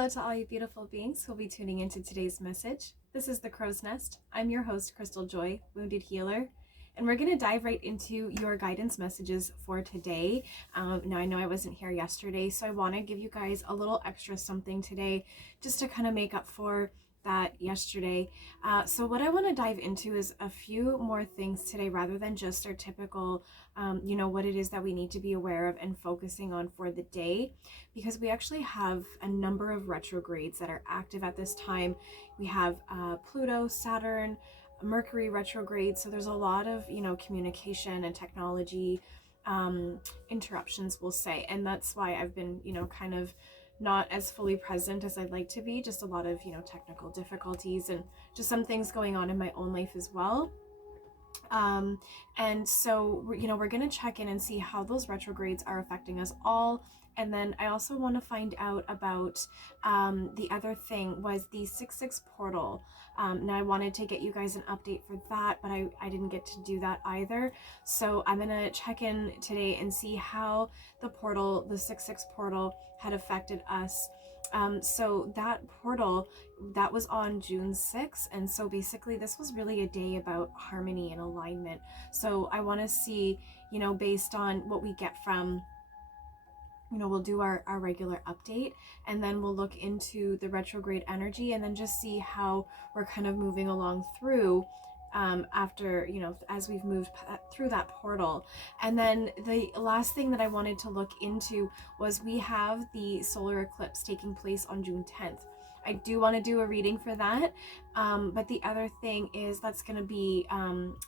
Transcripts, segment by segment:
Hello to all you beautiful beings who will be tuning into today's message. This is The Crow's Nest. I'm your host, Crystaljoy, Wounded Healer, and we're going to dive right into your guidance messages for today. Now, I know I wasn't here yesterday, so I want to give you guys a little extra something today just to kind of make up for that yesterday. So what I want to dive into is a few more things today rather than just our typical, what it is that we need to be aware of and focusing on for the day, because we actually have a number of retrogrades that are active at this time. We have Pluto, Saturn, Mercury retrograde. So there's a lot of, communication and technology interruptions, we'll say. And that's why I've been, kind of not as fully present as I'd like to be. Just a lot of, technical difficulties and just some things going on in my own life as well. And so, we're going to check in and see how those retrogrades are affecting us all. And then I also want to find out about the other thing was the 6/6 portal. Now I wanted to get you guys an update for that, but I didn't get to do that either. So I'm going to check in today and see how the portal, the 6/6 portal, had affected us. So that portal, that was on June 6th. And so basically this was really a day about harmony and alignment. So I want to see, based on what we get from, we'll do our regular update, and then we'll look into the retrograde energy and then just see how we're kind of moving along through after, as we've moved through that portal. And then the last thing that I wanted to look into was we have the solar eclipse taking place on June 10th. I do want to do a reading for that, but the other thing is that's going to be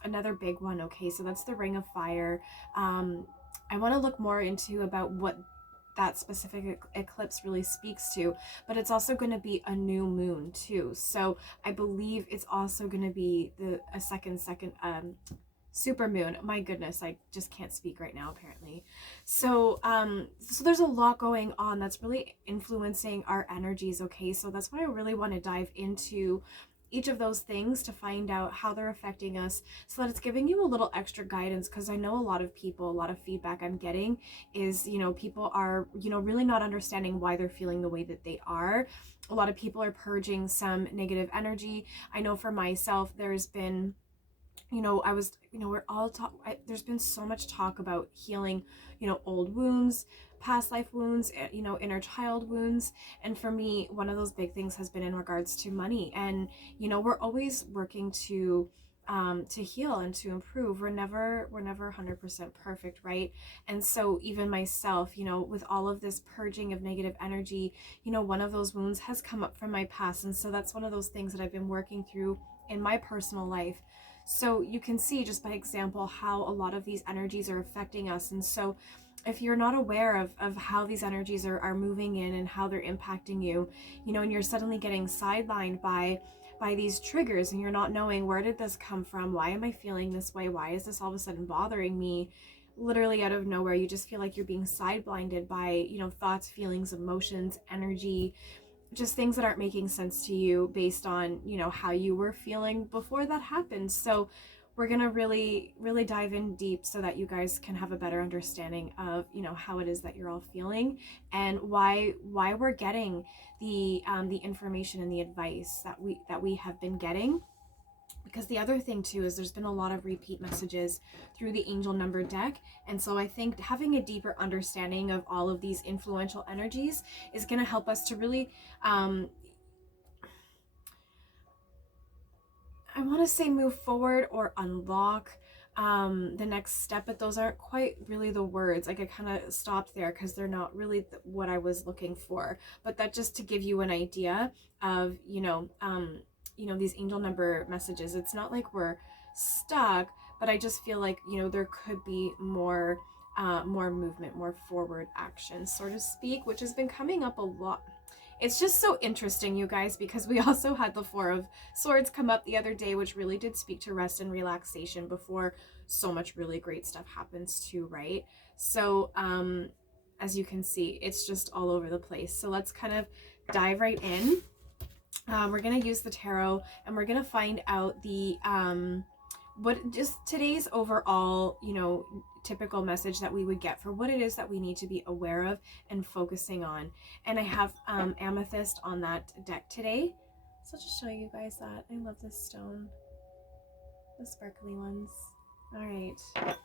another big one. Okay, so that's the Ring of Fire. I want to look more into about what that specific eclipse really speaks to, but it's also going to be a new moon too. So I believe it's also going to be a second super moon. My goodness, I just can't speak right now apparently. So so there's a lot going on that's really influencing our energies. Okay, so that's why I really want to dive into each of those things to find out how they're affecting us, so that it's giving you a little extra guidance. Because I know a lot of people, a lot of feedback I'm getting is, people are, really not understanding why they're feeling the way that they are. A lot of people are purging some negative energy. I know for myself, there's been, there's been so much talk about healing, old wounds, past life wounds, inner child wounds. And for me, one of those big things has been in regards to money. And, we're always working to heal and to improve. We're never 100% perfect, right? And so even myself, with all of this purging of negative energy, one of those wounds has come up from my past. And so that's one of those things that I've been working through in my personal life. So you can see just by example how a lot of these energies are affecting us. And so if you're not aware of how these energies are moving in and how they're impacting you, and you're suddenly getting sidelined by these triggers and you're not knowing, where did this come from? Why am I feeling this way? Why is this all of a sudden bothering me? Literally out of nowhere, you just feel like you're being side blinded by, thoughts, feelings, emotions, energy, just things that aren't making sense to you based on, how you were feeling before that happened. So we're going to really, really dive in deep so that you guys can have a better understanding of, how it is that you're all feeling and why we're getting the information and the advice that we have been getting. Because the other thing too is there's been a lot of repeat messages through the angel number deck. And so I think having a deeper understanding of all of these influential energies is going to help us to really, I want to say move forward or unlock the next step, but those aren't quite really the words. Like I kind of stopped there because they're not really what I was looking for. But that just to give you an idea of, these angel number messages. It's not like we're stuck, but I just feel like, there could be more movement, more forward action, so to speak, which has been coming up a lot. It's just so interesting, you guys, because we also had the Four of Swords come up the other day, which really did speak to rest and relaxation before so much really great stuff happens too, right? So as you can see, it's just all over the place. So let's kind of dive right in. We're going to use the tarot and we're going to find out the what just today's overall, you know, typical message that we would get for what it is that we need to be aware of and focusing on. And I have amethyst on that deck today. So I'll just show you guys that. I love this stone. The sparkly ones. All right.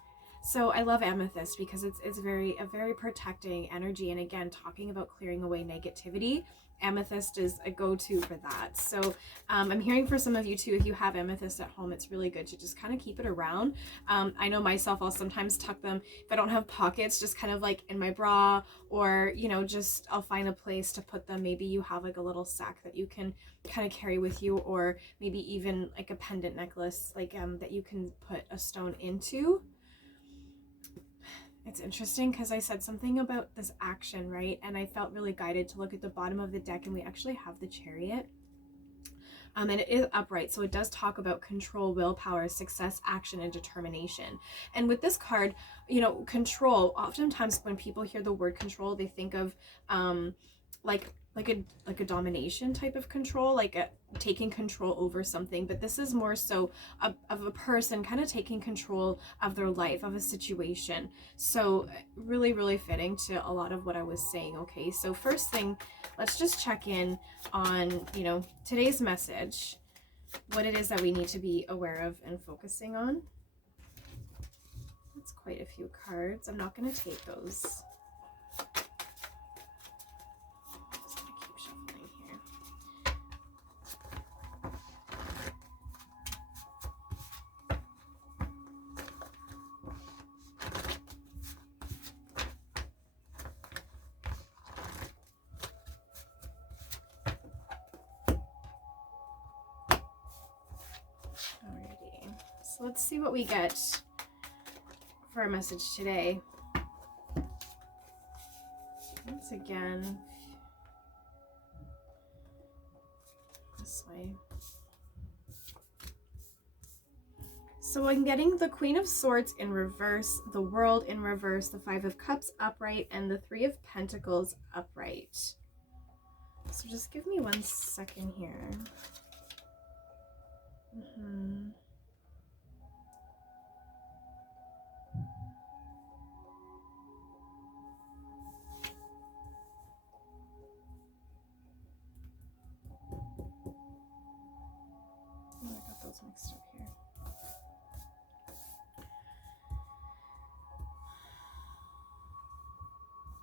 So I love amethyst because it's a very protecting energy, and again, talking about clearing away negativity, amethyst is a go-to for that. So I'm hearing for some of you too, if you have amethyst at home, it's really good to just kind of keep it around. I know myself, I'll sometimes tuck them if I don't have pockets, just kind of like in my bra, or you know, just I'll find a place to put them. Maybe you have like a little sack that you can kind of carry with you, or maybe even like a pendant necklace, like that you can put a stone into. It's interesting because I said something about this action, right? And I felt really guided to look at the bottom of the deck, and we actually have the Chariot. And it is upright, so it does talk about control, willpower, success, action, and determination. And with this card, you know, control, oftentimes when people hear the word control, they think of like a domination type of control, like taking control over something. But this is more so of a person kind of taking control of their life, of a situation. So really, really fitting to a lot of what I was saying. Okay, so first thing, let's just check in on, you know, today's message, what it is that we need to be aware of and focusing on. That's quite a few cards. I'm not going to take those. So let's see what we get for our message today. Once again, this way. So I'm getting the Queen of Swords in reverse, the World in reverse, the Five of Cups upright, and the Three of Pentacles upright. So just give me 1 second here. Oh, I got those mixed up here.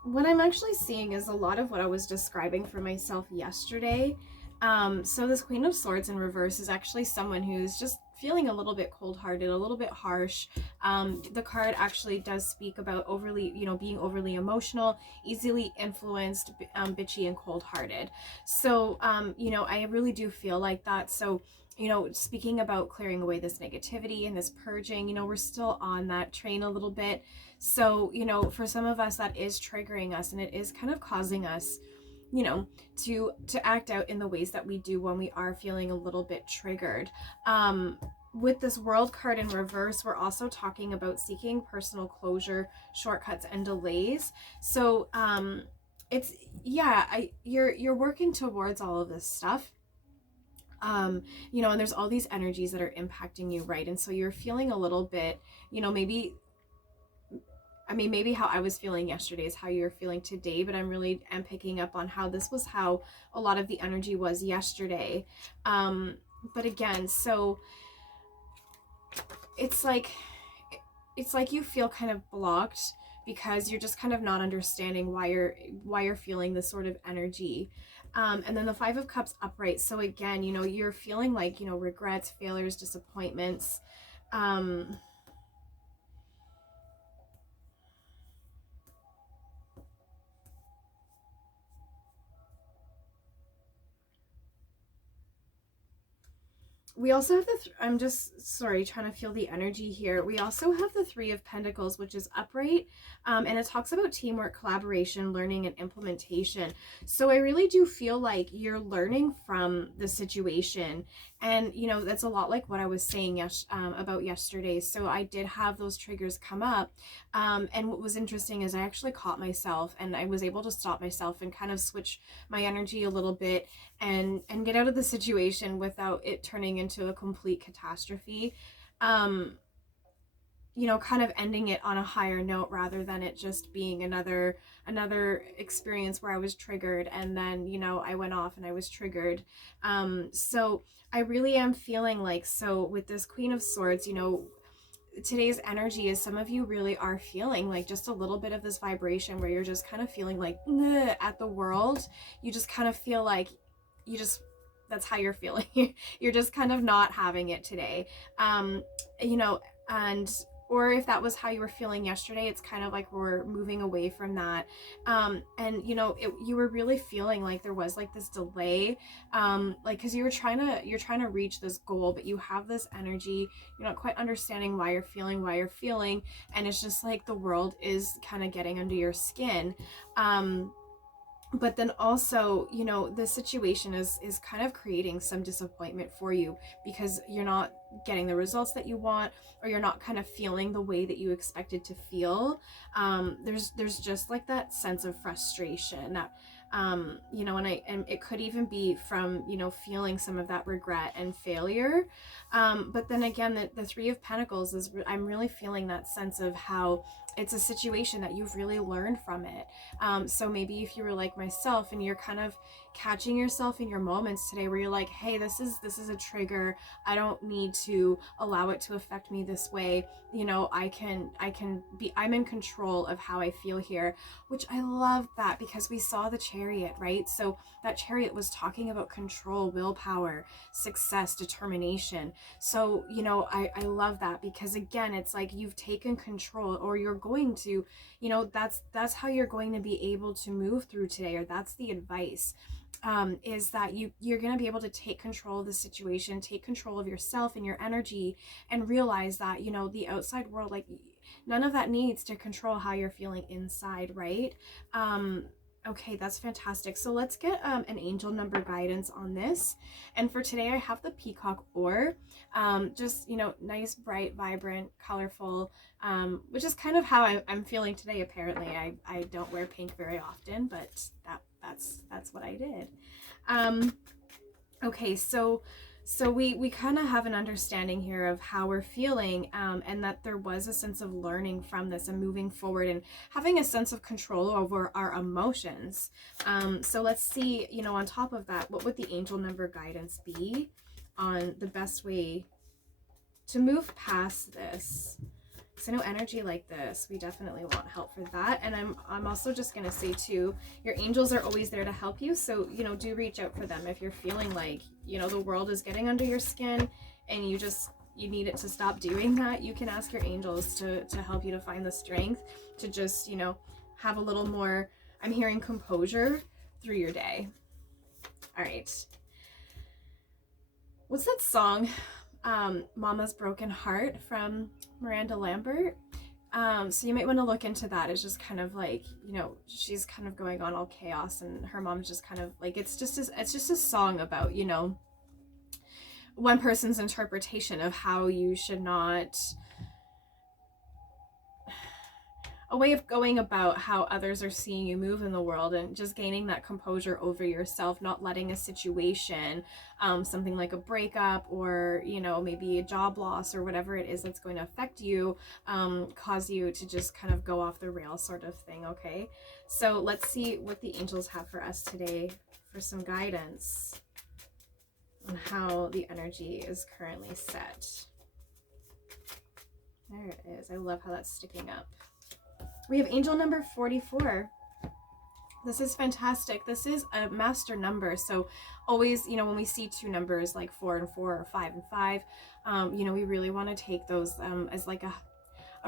What I'm actually seeing is a lot of what I was describing for myself yesterday. So this Queen of Swords in reverse is actually someone who's just feeling a little bit cold-hearted, a little bit harsh. The card actually does speak about overly, you know, being overly emotional, easily influenced, bitchy and cold-hearted. So, you know, I really do feel like that. So, you know, speaking about clearing away this negativity and this purging, you know, we're still on that train a little bit. So, you know, for some of us, that is triggering us, and it is kind of causing us, you know, to act out in the ways that we do when we are feeling a little bit triggered. With this World card in reverse, we're also talking about seeking personal closure, shortcuts, and delays. So it's, yeah, you're working towards all of this stuff. You know, and there's all these energies that are impacting you, right? And so you're feeling a little bit, you know, maybe how I was feeling yesterday is how you're feeling today, but I'm picking up on how this was how a lot of the energy was yesterday. But again, so it's like you feel kind of blocked because you're just kind of not understanding why you're feeling this sort of energy. And then the Five of Cups upright. So again, you know, you're feeling like, you know, regrets, failures, disappointments. We also have I'm just, sorry, trying to feel the energy here. We also have the Three of Pentacles, which is upright. And it talks about teamwork, collaboration, learning, and implementation. So I really do feel like you're learning from the situation. And, you know, that's a lot like what I was saying about yesterday. So I did have those triggers come up. And what was interesting is I actually caught myself, and I was able to stop myself and kind of switch my energy a little bit and get out of the situation without it turning into a complete catastrophe. you know, kind of ending it on a higher note rather than it just being another experience where I was triggered and then, you know, I went off and I was triggered. So I really am feeling like, so with this Queen of Swords, you know, today's energy is some of you really are feeling like just a little bit of this vibration where you're just kind of feeling like at the world. You just kind of feel like you just, that's how you're feeling. You're just kind of not having it today. You know, and or if that was how you were feeling yesterday, it's kind of like we're moving away from that. And you know, you were really feeling like there was like this delay, like because you're trying to reach this goal, but you have this energy, you're not quite understanding why you're feeling, and it's just like the world is kind of getting under your skin. But then also, you know, the situation is kind of creating some disappointment for you because you're not getting the results that you want, or you're not kind of feeling the way that you expected to feel. There's just like that sense of frustration that you know, and it could even be from, you know, feeling some of that regret and failure. But then again, the Three of Pentacles is, I'm really feeling that sense of how it's a situation that you've really learned from it. So maybe if you were like myself and you're kind of catching yourself in your moments today where you're like, hey, this is a trigger. I don't need to allow it to affect me this way. You know, I'm in control of how I feel here, which I love that because we saw the Chariot, right? So that Chariot was talking about control, willpower, success, determination. So, you know, I love that because again, it's like you've taken control, or you're going to, you know, that's how you're going to be able to move through today, or that's the advice. Is that you're going to be able to take control of the situation, take control of yourself and your energy, and realize that, you know, the outside world, like none of that needs to control how you're feeling inside, right? Okay, that's fantastic. So let's get an angel number guidance on this. And for today, I have the Peacock Ore. Just, you know, nice, bright, vibrant, colorful, which is kind of how I'm feeling today, apparently. I don't wear pink very often, but that's what I did. Okay, so we kind of have an understanding here of how we're feeling, and that there was a sense of learning from this and moving forward and having a sense of control over our emotions. So let's see, you know, on top of that, what would the angel number guidance be on the best way to move past this? So no energy like this, we definitely want help for that. And I'm also just going to say too, your angels are always there to help you. So, you know, do reach out for them if you're feeling like, you know, the world is getting under your skin and you need it to stop doing that. You can ask your angels to help you to find the strength to just, you know, have a little more, I'm hearing, composure through your day. All right. What's that song? Mama's Broken Heart from Miranda Lambert. So you might want to look into that. It's just kind of like, you know, she's kind of going on all chaos and her mom's just kind of like, it's just a song about, you know, one person's interpretation of how you should not, a way of going about how others are seeing you move in the world, and just gaining that composure over yourself, not letting a situation, something like a breakup or, you know, maybe a job loss or whatever it is that's going to affect you, cause you to just kind of go off the rails sort of thing. Okay, so let's see what the angels have for us today for some guidance on how the energy is currently set. There it is. I love how that's sticking up. We have angel number 44. This is fantastic. This is a master number. So always, you know, when we see two numbers like 4 and 4 or 5 and 5, you know, we really want to take those as like a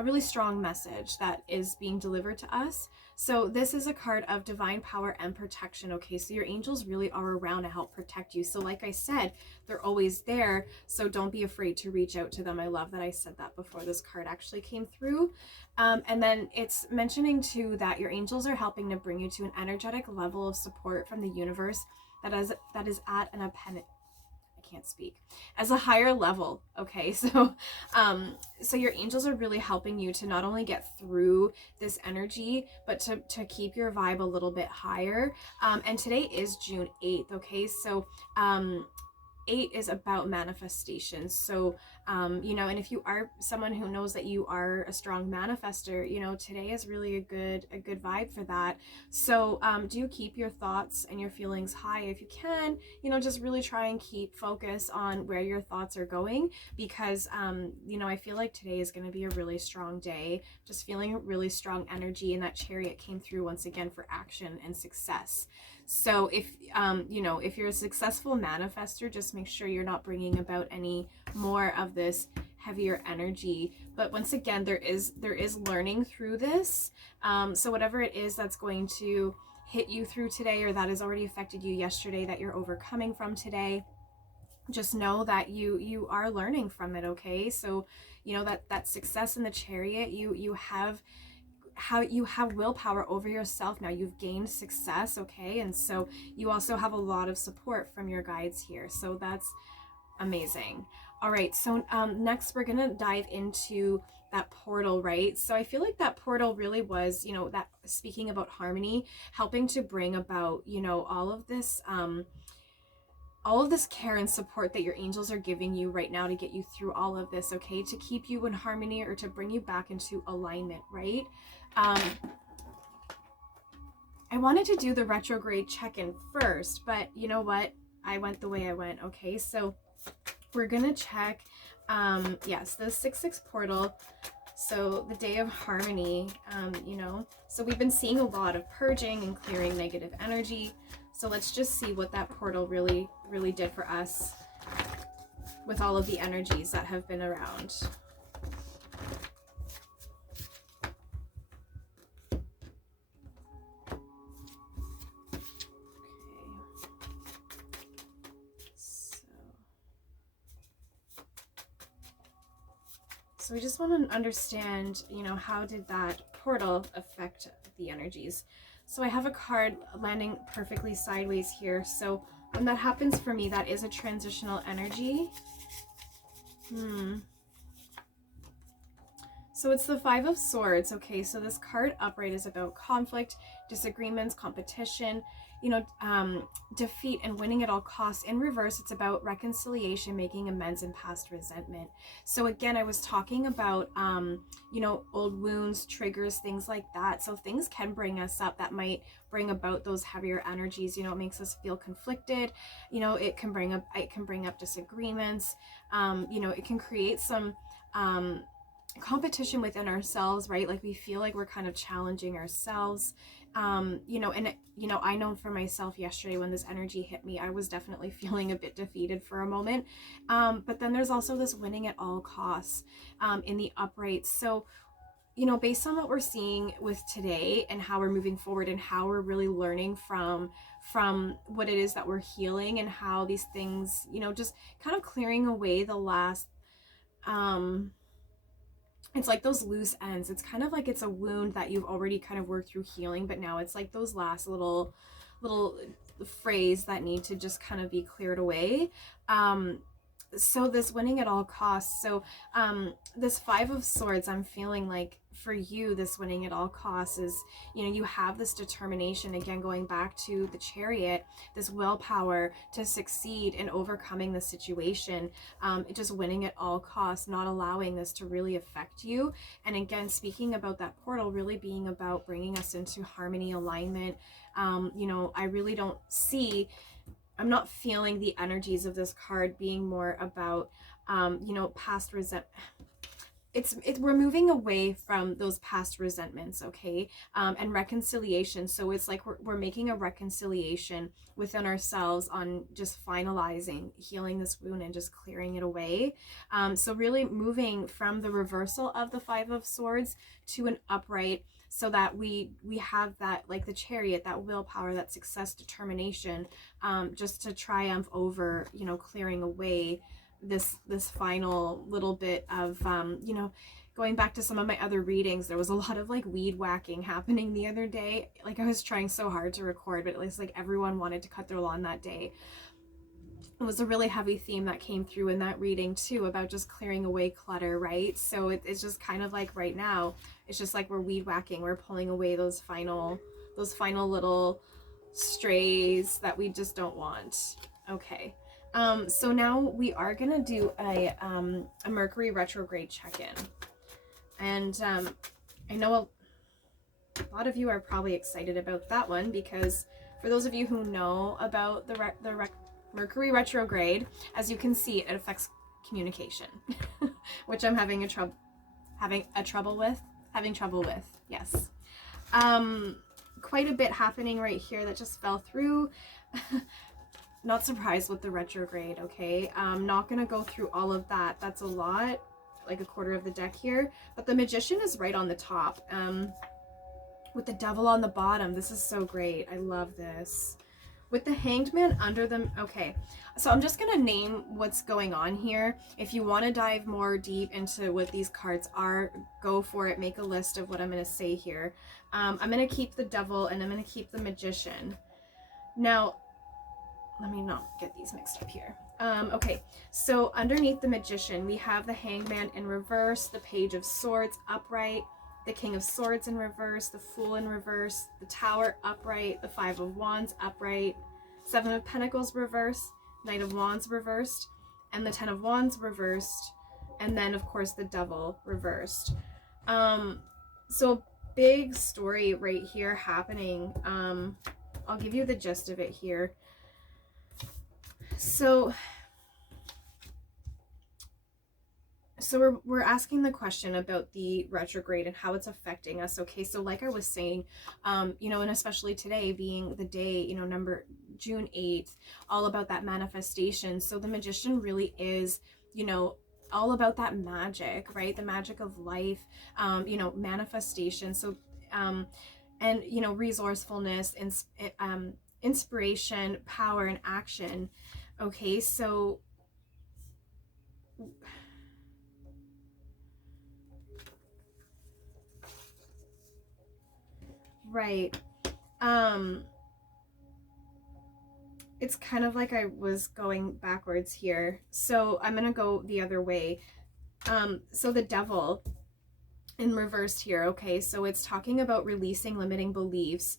really strong message that is being delivered to us. So this is a card of divine power and protection. Okay, so your angels really are around to help protect you. So like I said, they're always there. So don't be afraid to reach out to them. I love that I said that before this card actually came through. And then it's mentioning too that your angels are helping to bring you to an energetic level of support from the universe that is at an as a higher level. Okay, so so your angels are really helping you to not only get through this energy, but to keep your vibe a little bit higher. And today is June 8th. Okay, so 8 is about manifestation. So, you know, and if you are someone who knows that you are a strong manifester, you know, today is really a good vibe for that. So, do keep your thoughts and your feelings high if you can. You know, just really try and keep focus on where your thoughts are going, because, you know, I feel like today is going to be a really strong day. Just feeling a really strong energy, and that Chariot came through once again for action and success. So if, you know, if you're a successful manifester, just make sure you're not bringing about any more of this heavier energy. But once again, there is learning through this. So whatever it is that's going to hit you through today, or that has already affected you yesterday, that you're overcoming from today, just know that you are learning from it. Okay, so you know that success in the Chariot, you have willpower over yourself now. You've gained success. Okay, and so you also have a lot of support from your guides here, so that's amazing. All right, so next we're gonna dive into that portal, right? So I feel like that portal really was, you know, that, speaking about harmony, helping to bring about, you know, all of this care and support that your angels are giving you right now to get you through all of this, okay? To keep you in harmony, or to bring you back into alignment, right? I wanted to do the retrograde check-in first, but you know what? I went the way I went, okay? So we're gonna check, yes, the 6/6 portal. So the day of harmony, you know, so we've been seeing a lot of purging and clearing negative energy. So let's just see what that portal really did for us with all of the energies that have been around. So we just want to understand, you know, how did that portal affect the energies? So I have a card landing perfectly sideways here. So when that happens for me, that is a transitional energy. So it's the 5 of Swords. Okay, so this card upright is about conflict, disagreements, competition, you know, defeat and winning at all costs. In reverse, it's about reconciliation, making amends, and past resentment. So again, I was talking about, you know, old wounds, triggers, things like that. So things can bring us up that might bring about those heavier energies. You know, it makes us feel conflicted. You know, it can bring up disagreements. You know, it can create some competition within ourselves, right? Like we feel like we're kind of challenging ourselves. You know, and you know, I know for myself yesterday when this energy hit me, I was definitely feeling a bit defeated for a moment. But then there's also this winning at all costs in the upright. So, you know, based on what we're seeing with today and how we're moving forward and how we're really learning from what it is that we're healing, and how these things, you know, just kind of clearing away the last, it's like those loose ends. It's kind of like it's a wound that you've already kind of worked through healing, but now it's like those last little phrase that need to just kind of be cleared away. So this winning at all costs. So this 5 of Swords, I'm feeling like for you, this winning at all costs is, you know, you have this determination, again, going back to the Chariot, this willpower to succeed in overcoming the situation, just winning at all costs, not allowing this to really affect you. And again, speaking about that portal really being about bringing us into harmony, alignment. You know, I really don't see, I'm not feeling the energies of this card being more about, you know, past resentment. We're moving away from those past resentments, okay, and reconciliation. So it's like we're making a reconciliation within ourselves on just finalizing, healing this wound and just clearing it away. So really moving from the reversal of the 5 of Swords to an upright, so that we have that, like the Chariot, that willpower, that success, determination, just to triumph over, you know, clearing away this final little bit of, you know, going back to some of my other readings, there was a lot of like weed whacking happening the other day. Like I was trying so hard to record, but at least like everyone wanted to cut their lawn that day. It was a really heavy theme that came through in that reading too, about just clearing away clutter, right? So it's just kind of like right now, it's just like we're weed whacking, we're pulling away those final little strays that we just don't want. Okay. So now we are gonna do a Mercury retrograde check-in, and I know a lot of you are probably excited about that one, because for those of you who know about the Mercury retrograde, as you can see, it affects communication, which I'm having trouble with. Yes. Quite a bit happening right here that just fell through. Not surprised with the retrograde, okay? I'm not gonna go through all of that. That's a lot, like a quarter of the deck here. But the Magician is right on the top. With the Devil on the bottom. This is so great. I love this. With the Hanged Man under them. Okay, so I'm just gonna name what's going on here. If you want to dive more deep into what these cards are, go for it. Make a list of what I'm gonna say here. I'm gonna keep the Devil and I'm gonna keep the Magician. Now, let me not get these mixed up here. Okay, so underneath the Magician, we have the Hangman in reverse, the Page of Swords upright, the King of Swords in reverse, the Fool in reverse, the Tower upright, the Five of Wands upright, Seven of Pentacles reversed, Knight of Wands reversed, and the Ten of Wands reversed, and then, of course, the Devil reversed. So a big story right here happening. I'll give you the gist of it here. So we're asking the question about the retrograde and how it's affecting us. Okay, so like I was saying, you know, and especially today being the day, you know, June 8th, all about that manifestation. So the Magician really is, you know, all about that magic, right? The magic of life, you know, manifestation. So, and, you know, resourcefulness, inspiration, power, and action. Okay, so right. It's kind of like I was going backwards here. So I'm gonna go the other way. So the Devil in reversed here, okay, so it's talking about releasing limiting beliefs.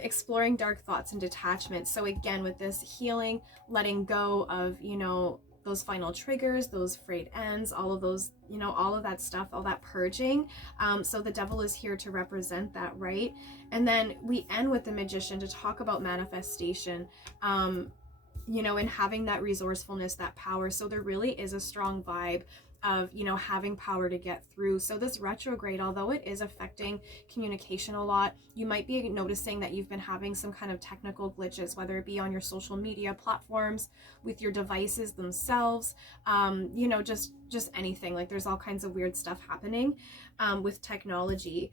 Exploring dark thoughts and detachment. So again, with this healing, letting go of, you know, those final triggers, those frayed ends, all of those, you know, all of that stuff, all that purging. So the Devil is here to represent that, right? And then we end with the Magician to talk about manifestation, you know, and having that resourcefulness, that power. So there really is a strong vibe of, you know, having power to get through. So this retrograde, although it is affecting communication a lot, you might be noticing that you've been having some kind of technical glitches, whether it be on your social media platforms, with your devices themselves, you know, just anything. Like there's all kinds of weird stuff happening with technology.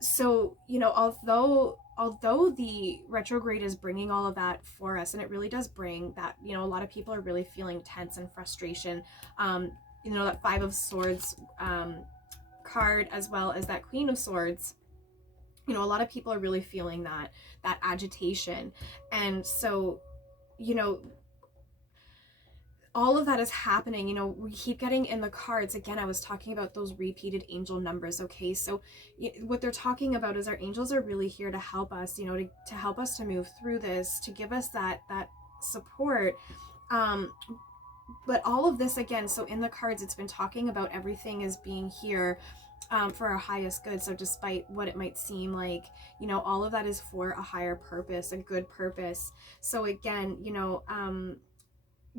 So, you know, although the retrograde is bringing all of that for us, and it really does bring that, you know, a lot of people are really feeling tense and frustration. You know, that Five of Swords card, as well as that Queen of Swords, you know, a lot of people are really feeling that agitation. And so, you know, all of that is happening. You know, we keep getting in the cards, again, I was talking about those repeated angel numbers. Okay, so what they're talking about is our angels are really here to help us, you know, to help us to move through this, to give us that support. But all of this, again, so in the cards, it's been talking about everything as being here for our highest good. So despite what it might seem like, you know, all of that is for a higher purpose, a good purpose. So again, you know,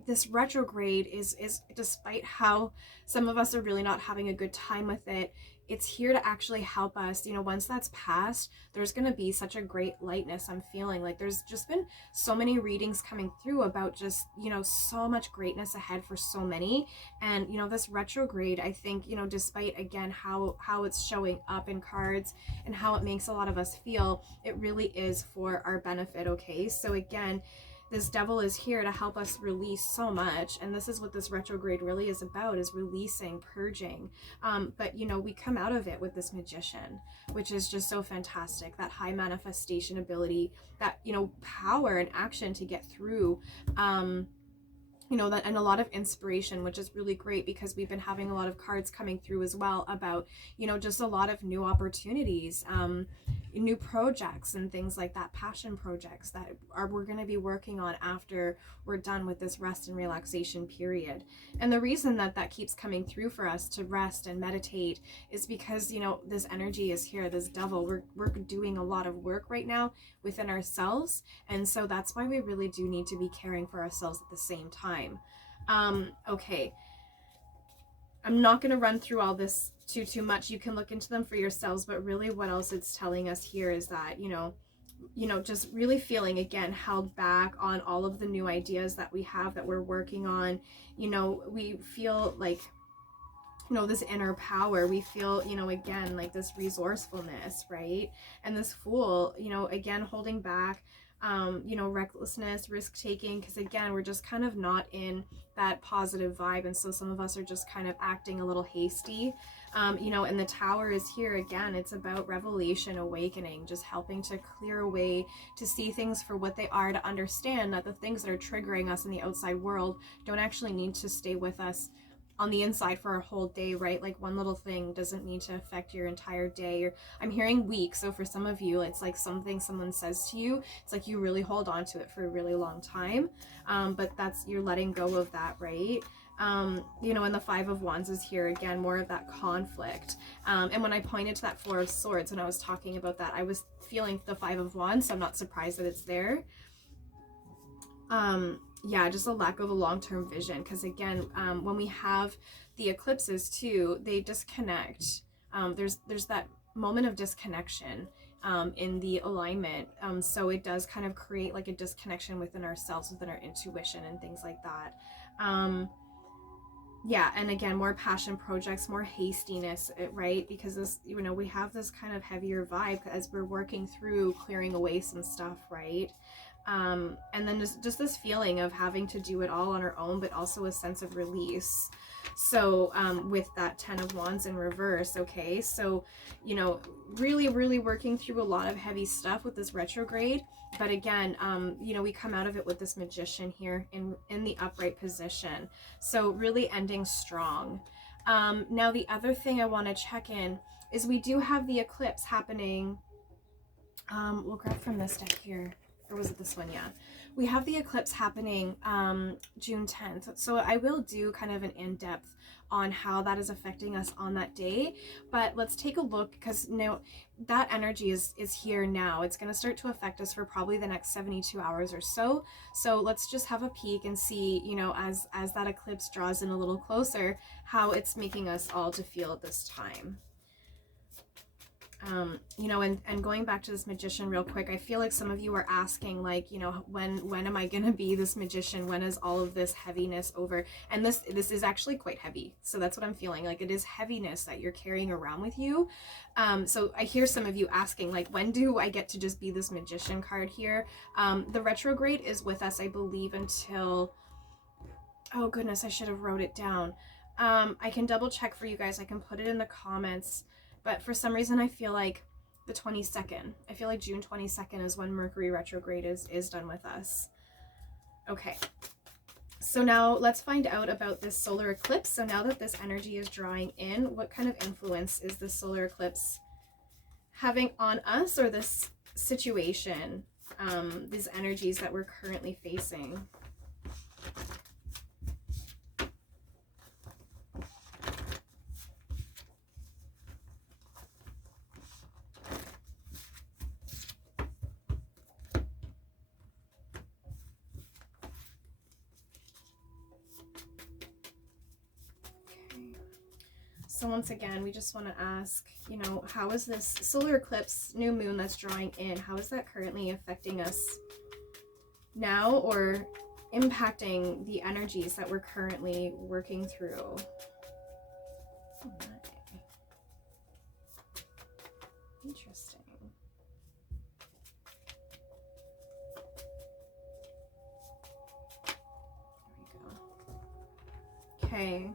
this retrograde is despite how some of us are really not having a good time with it, it's here to actually help us. You know, once that's passed, there's going to be such a great lightness. I'm feeling like there's just been so many readings coming through about just, you know, so much greatness ahead for so many. And, you know, this retrograde, I think, you know, despite again how it's showing up in cards and how it makes a lot of us feel, it really is for our benefit. Okay, so again, this Devil is here to help us release so much, and this is what this retrograde really is about, is releasing, purging. But, you know, we come out of it with this Magician, which is just so fantastic. That high manifestation ability, that, you know, power and action to get through, you know, that, and a lot of inspiration, which is really great because we've been having a lot of cards coming through as well about, you know, just a lot of new opportunities, new projects and things like that, passion projects that we're going to be working on after we're done with this rest and relaxation period. And the reason that that keeps coming through for us to rest and meditate is because, you know, this energy is here, this devil. We're doing a lot of work right now within ourselves, and so that's why we really do need to be caring for ourselves at the same time. Okay, I'm not going to run through all this too much. You can look into them for yourselves, but really what else it's telling us here is that, you know, just really feeling, again, held back on all of the new ideas that we have that we're working on. You know, we feel like, you know, this inner power. We feel, you know, again, like this resourcefulness, right? And this Fool, you know, again, holding back, you know, recklessness, risk-taking, because again, we're just kind of not in that positive vibe, and so some of us are just kind of acting a little hasty. You know, and the Tower is here again. It's about revelation, awakening, just helping to clear away, to see things for what they are, to understand that the things that are triggering us in the outside world don't actually need to stay with us on the inside for a whole day, right? Like one little thing doesn't need to affect your entire day. Or I'm hearing week, so for some of you, it's like something someone says to you, it's like you really hold on to it for a really long time, but you're letting go of that, right? You know, and the Five of Wands is here again, more of that conflict. And when I pointed to that Four of Swords, when I was talking about that, I was feeling the Five of Wands, so I'm not surprised that it's there. Yeah, just a lack of a long-term vision, because again, when we have the eclipses too, they disconnect. There's that moment of disconnection in the alignment, so it does kind of create like a disconnection within ourselves, within our intuition and things like that. Yeah, and again, more passion projects, more hastiness, right? Because this, you know, we have this kind of heavier vibe as we're working through clearing away some stuff, right? And then just this feeling of having to do it all on our own, but also a sense of release. So with that Ten of Wands in reverse, okay, so, you know, really working through a lot of heavy stuff with this retrograde. But again, you know, we come out of it with this Magician here in the upright position, so really ending strong. Now the other thing I want to check in is we do have the eclipse happening. We'll grab from this deck here. Or was it this one? Yeah, we have the eclipse happening June 10th. So I will do kind of an in-depth on how that is affecting us on that day. But let's take a look, because now that energy is here now. It's going to start to affect us for probably the next 72 hours or so. So let's just have a peek and see, you know, as that eclipse draws in a little closer, how it's making us all to feel at this time. You know, and going back to this Magician real quick, I feel like some of you are asking, like, you know, when am I gonna be this Magician? When is all of this heaviness over? And this is actually quite heavy, so that's what I'm feeling. Like, it is heaviness that you're carrying around with you. So I hear some of you asking, like, when do I get to just be this Magician card here? The retrograde is with us, I believe, until, oh goodness, I should have wrote it down. I can double check for you guys. I can put it in the comments. But for some reason, I feel like the 22nd. I feel like June 22nd is when Mercury retrograde is done with us. Okay. So now let's find out about this solar eclipse. So now that this energy is drawing in, what kind of influence is this solar eclipse having on us, or this situation, these energies that we're currently facing? So once again, we just want to ask, you know, how is this solar eclipse, new moon that's drawing in, how is that currently affecting us now, or impacting the energies that we're currently working through? Okay. Interesting. There we go. Okay.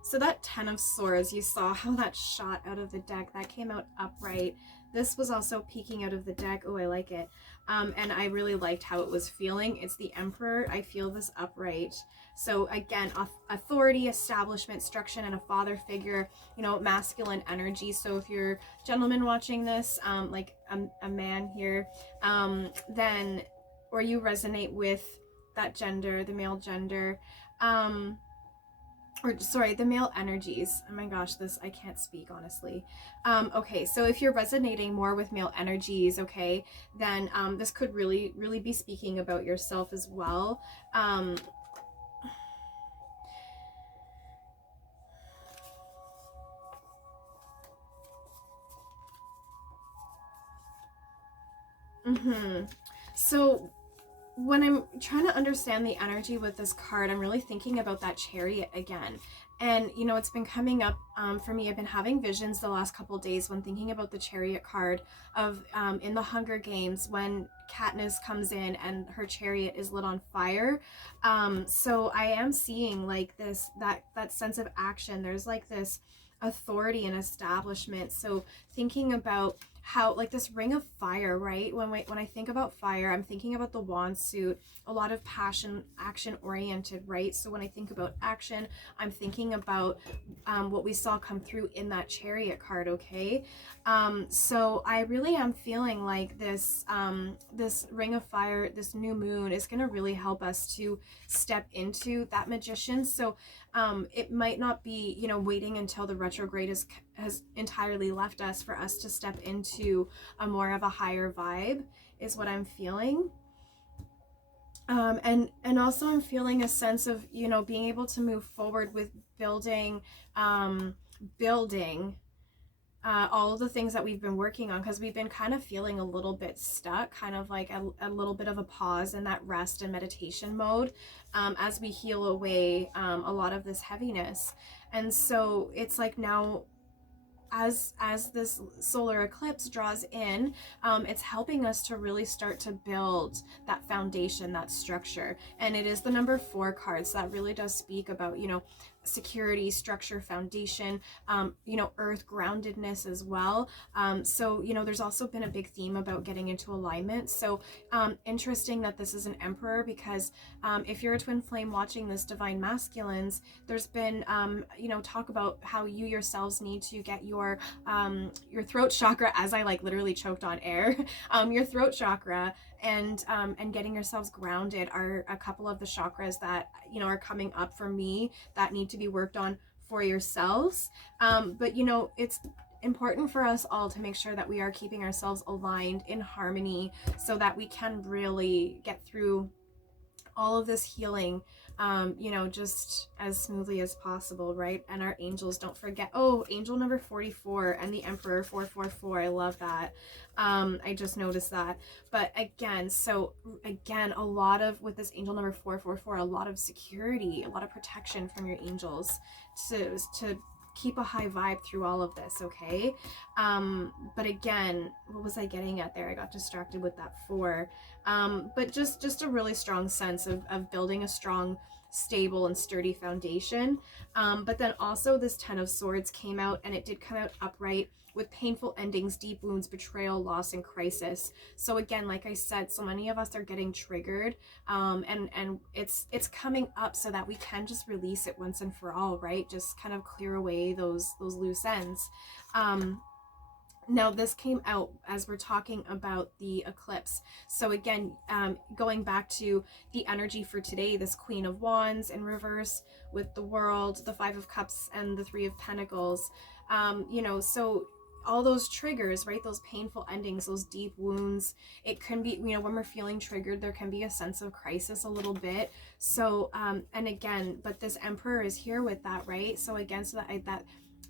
So that Ten of Swords, you saw how that shot out of the deck. That came out upright. This was also peeking out of the deck. Oh, I like it. And I really liked how it was feeling. It's the Emperor. I feel this upright. So again, authority, establishment, structure, and a father figure, you know, masculine energy. So if you're gentlemen watching this, like a man here, then, or you resonate with that gender, the male gender, or sorry, the male energies. Oh my gosh, this, I can't speak honestly. Okay, so if you're resonating more with male energies, okay, then this could really be speaking about yourself as well. So when I'm trying to understand the energy with this card, I'm really thinking about that Chariot again. And, you know, it's been coming up for me. I've been having visions the last couple days when thinking about the Chariot card of in the Hunger Games when Katniss comes in and her chariot is lit on fire. So I am seeing like this, that sense of action. There's like this authority and establishment. So thinking about how like this ring of fire, right? When I think about fire, I'm thinking about the wand suit, a lot of passion, action oriented, right? So when I think about action, I'm thinking about what we saw come through in that Chariot card, okay? So I really am feeling like this this ring of fire, this new moon is going to really help us to step into that magician. So it might not be, you know, waiting until the retrograde has entirely left us for us to step into a more of a higher vibe is what I'm feeling. And also I'm feeling a sense of, you know, being able to move forward with building all of the things that we've been working on, because we've been kind of feeling a little bit stuck, kind of like a little bit of a pause in that rest and meditation mode as we heal away a lot of this heaviness. And so it's like now, as this solar eclipse draws in, it's helping us to really start to build that foundation, that structure. And it is the number 4 card, so that really does speak about, you know, security, structure, foundation, you know, earth groundedness as well. So, you know, there's also been a big theme about getting into alignment. So interesting that this is an Emperor, because if you're a twin flame watching this, divine masculines, there's been you know, talk about how you yourselves need to get your throat chakra, as I like literally choked on air, your throat chakra, and getting yourselves grounded are a couple of the chakras that, you know, are coming up for me that need to be worked on for yourselves. But you know, it's important for us all to make sure that we are keeping ourselves aligned in harmony so that we can really get through all of this healing, you know, just as smoothly as possible, right? And our angels, don't forget. Oh, angel number 44 and the Emperor 444. I love that. I just noticed that. But again, so again, a lot of, with this angel number 444, a lot of security, a lot of protection from your angels to keep a high vibe through all of this, okay? But again, what was I getting at there? I got distracted with that 4. But just a really strong sense of building a strong, stable, and sturdy foundation. But then also this 10 of Swords came out, and it did come out upright with painful endings, deep wounds, betrayal, loss, and crisis. So again, like I said, so many of us are getting triggered, and it's coming up so that we can just release it once and for all, right? Just kind of clear away those loose ends. Now this came out as we're talking about the eclipse. So again, going back to the energy for today, this Queen of Wands in reverse with the World, the 5 of Cups, and the 3 of Pentacles. You know, so all those triggers, right? Those painful endings, those deep wounds. It can be, you know, when we're feeling triggered, there can be a sense of crisis a little bit. So, and again, but this Emperor is here with that, right? So again, so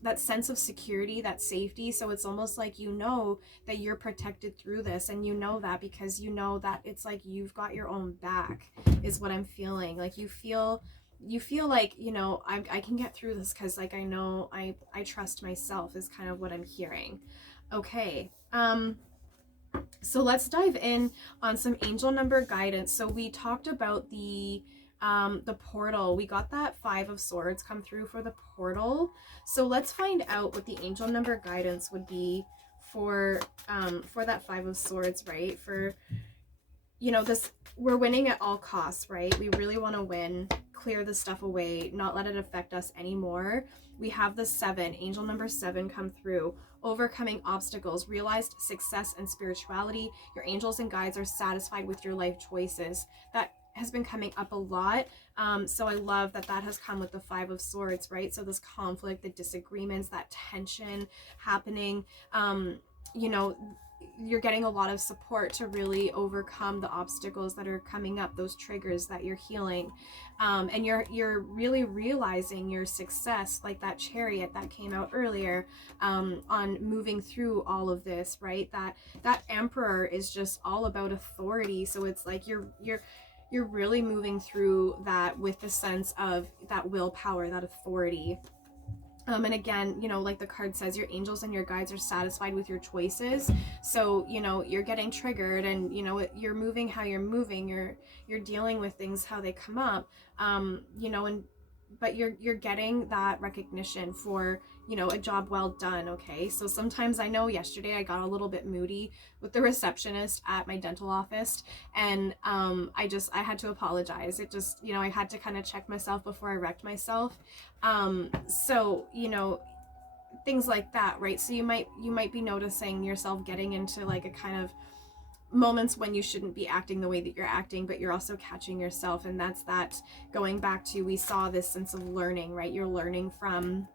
that sense of security, that safety. So it's almost like, you know, that you're protected through this, and you know that because you know that it's like you've got your own back is what I'm feeling. Like you feel like, you know, I can get through this because like I know I trust myself is kind of what I'm hearing. Okay, so let's dive in on some angel number guidance. So we talked about the portal. We got that 5 of Swords come through for the portal. So let's find out what the angel number guidance would be for that Five of Swords, right? For, you know, this, we're winning at all costs, right? We really want to win, clear the stuff away, not let it affect us anymore. We have the 7, angel number 7 come through. Overcoming obstacles, realized success and spirituality. Your angels and guides are satisfied with your life choices. That has been coming up a lot. So I love that that has come with the Five of Swords, right? So this conflict, the disagreements, that tension happening, you know, you're getting a lot of support to really overcome the obstacles that are coming up, those triggers that you're healing. And you're really realizing your success, like that Chariot that came out earlier, on moving through all of this, right? That Emperor is just all about authority. So it's like you're really moving through that with the sense of that willpower, that authority. And again, you know, like the card says, your angels and your guides are satisfied with your choices. So, you know, you're getting triggered, and, you know, you're moving how you're moving. You're dealing with things how they come up. You know, but you're getting that recognition for, you know, a job well done. Okay, so sometimes, I know yesterday I got a little bit moody with the receptionist at my dental office, and I had to apologize. It just, you know, I had to kind of check myself before I wrecked myself. So, you know, things like that, right? So you might be noticing yourself getting into like a kind of moments when you shouldn't be acting the way that you're acting, but you're also catching yourself. And that's that going back to, we saw this sense of learning, right? You're learning from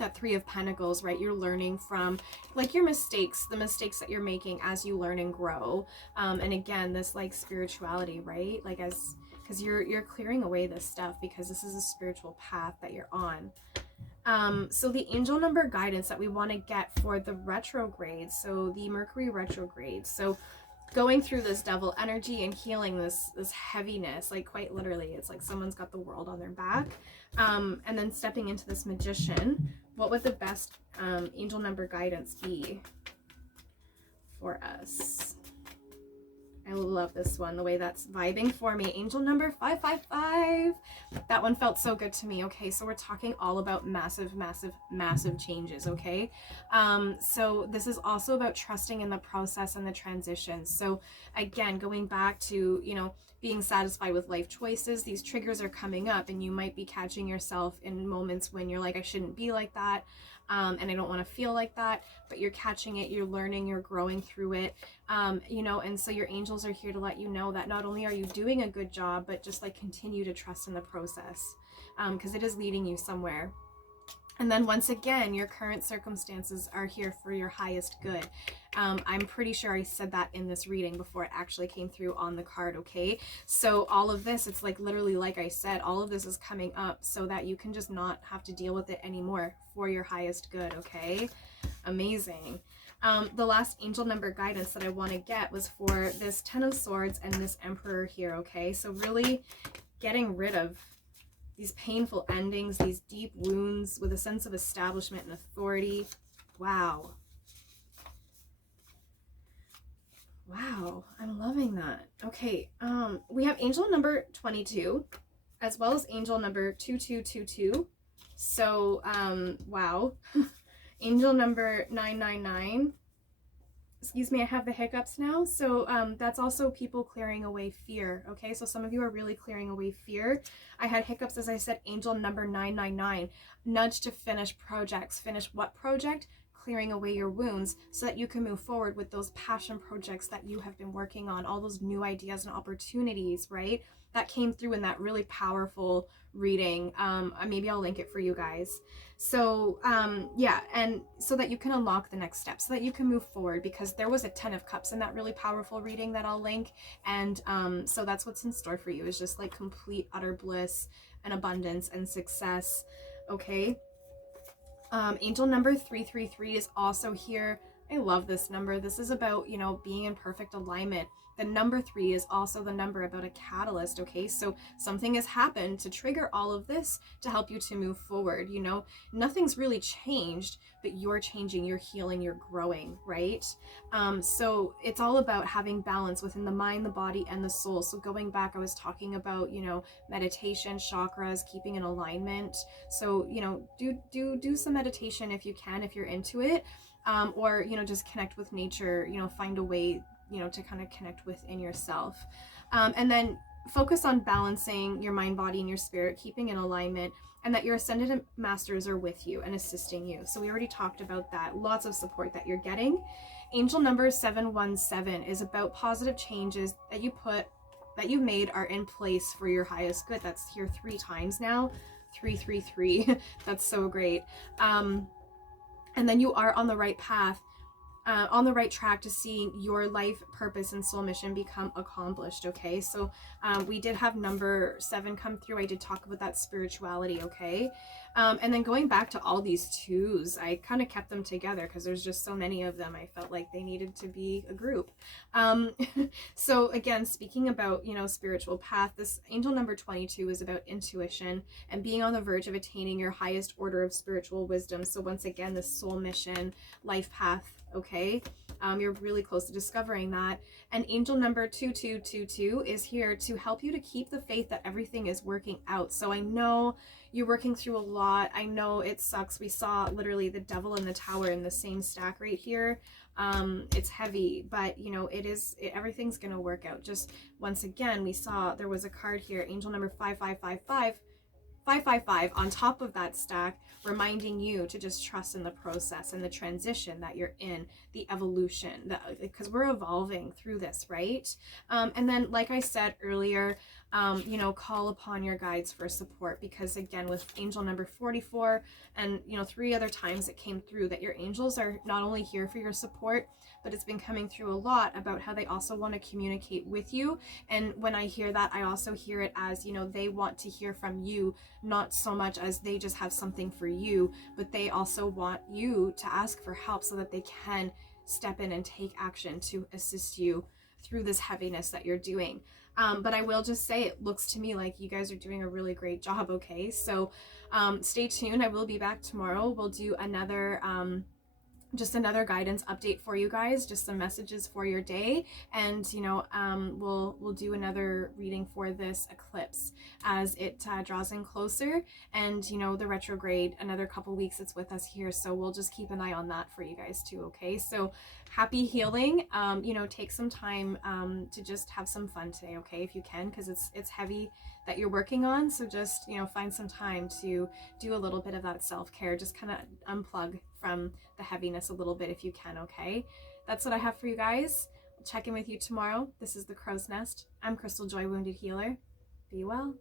that Three of Pentacles, right? You're learning from like your mistakes, the mistakes that you're making as you learn and grow. And again, this like spirituality, right? Like because you're clearing away this stuff, because this is a spiritual path that you're on. So the angel number guidance that we want to get for the retrograde, so the Mercury retrograde, so going through this devil energy and healing this heaviness, like quite literally, it's like someone's got the world on their back, and then stepping into this Magician. What would the best angel number guidance be for us? I love this one, the way that's vibing for me. Angel number 555. That one felt so good to me. Okay, so we're talking all about massive, massive, massive changes, okay? So this is also about trusting in the process and the transition. So again, going back to, you know, being satisfied with life choices, these triggers are coming up, and you might be catching yourself in moments when you're like, I shouldn't be like that. And I don't want to feel like that, but you're catching it, you're learning, you're growing through it, you know, and so your angels are here to let you know that not only are you doing a good job, but just like continue to trust in the process, because it is leading you somewhere. And then once again, your current circumstances are here for your highest good. I'm pretty sure I said that in this reading before it actually came through on the card, okay? So all of this, it's like literally, like I said, all of this is coming up so that you can just not have to deal with it anymore, for your highest good, okay? Amazing. The last angel number guidance that I want to get was for this Ten of Swords and this Emperor here, okay? So really getting rid of these painful endings, these deep wounds with a sense of establishment and authority. Wow. Wow, I'm loving that. Okay, we have angel number 22 as well as angel number 2222. So, wow. Angel number 999. Excuse me, I have the hiccups now. So that's also people clearing away fear. Okay, so some of you are really clearing away fear. I had hiccups as I said angel number 999. Nudge to finish projects. Finish what project? Clearing away your wounds so that you can move forward with those passion projects that you have been working on, all those new ideas and opportunities, right? That came through in that really powerful reading. Maybe I'll link it for you guys. So yeah, and so that you can unlock the next step, so that you can move forward, because there was a 10 of Cups in that really powerful reading that I'll link. And so that's what's in store for you, is just like complete utter bliss and abundance and success. Okay. Angel number 333 is also here. I love this number. This is about, you know, being in perfect alignment. The number 3 is also the number about a catalyst, okay? So something has happened to trigger all of this to help you to move forward. You know, nothing's really changed, but you're changing, you're healing, you're growing, right? So it's all about having balance within the mind, the body, and the soul. So going back, I was talking about, you know, meditation, chakras, keeping in alignment. So, you know, do some meditation if you can, if you're into it. Or, you know, just connect with nature, you know, find a way, you know, to kind of connect within yourself. And then focus on balancing your mind, body, and your spirit, keeping in alignment, and that your ascended masters are with you and assisting you. So we already talked about that. Lots of support that you're getting. Angel number 717 is about positive changes that you made are in place for your highest good. That's here 3 times now. 333. That's so great. And then you are on the right path, on the right track to seeing your life purpose and soul mission become accomplished, okay? So we did have number 7 come through. I did talk about that spirituality, okay? And then going back to all these 2s, I kind of kept them together because there's just so many of them. I felt like they needed to be a group. So again, speaking about, you know, spiritual path, this angel number 22 is about intuition and being on the verge of attaining your highest order of spiritual wisdom. So once again, the soul mission, life path, okay? You're really close to discovering that. And angel number 2222 is here to help you to keep the faith that everything is working out. So I know you're working through a lot. I know it sucks. We saw literally the devil in the tower in the same stack right here. It's heavy, but you know, everything's going to work out. Just once again, we saw there was a card here, angel number 555 on top of that stack, reminding you to just trust in the process and the transition that you're in, the evolution, because we're evolving through this, right? And then, like I said earlier, you know, call upon your guides for support, because again, with angel number 44 and, you know, 3 other times it came through that your angels are not only here for your support, but it's been coming through a lot about how they also want to communicate with you. And when I hear that, I also hear it as, you know, they want to hear from you, not so much as they just have something for you, but they also want you to ask for help so that they can step in and take action to assist you through this heaviness that you're doing. But I will just say, it looks to me like you guys are doing a really great job, okay? So stay tuned. I will be back tomorrow. We'll do another just another guidance update for you guys, just some messages for your day, and you know, we'll do another reading for this eclipse as it draws in closer, and you know, the retrograde, another couple weeks it's with us here, so we'll just keep an eye on that for you guys too, okay? So happy healing. You know, take some time to just have some fun today, okay, if you can, because it's heavy that you're working on, so just, you know, find some time to do a little bit of that self-care, just kind of unplug from the heaviness a little bit if you can, okay? That's what I have for you guys. I'll check in with you tomorrow. This is the Crow's Nest. I'm Crystaljoy, Wounded Healer. Be well.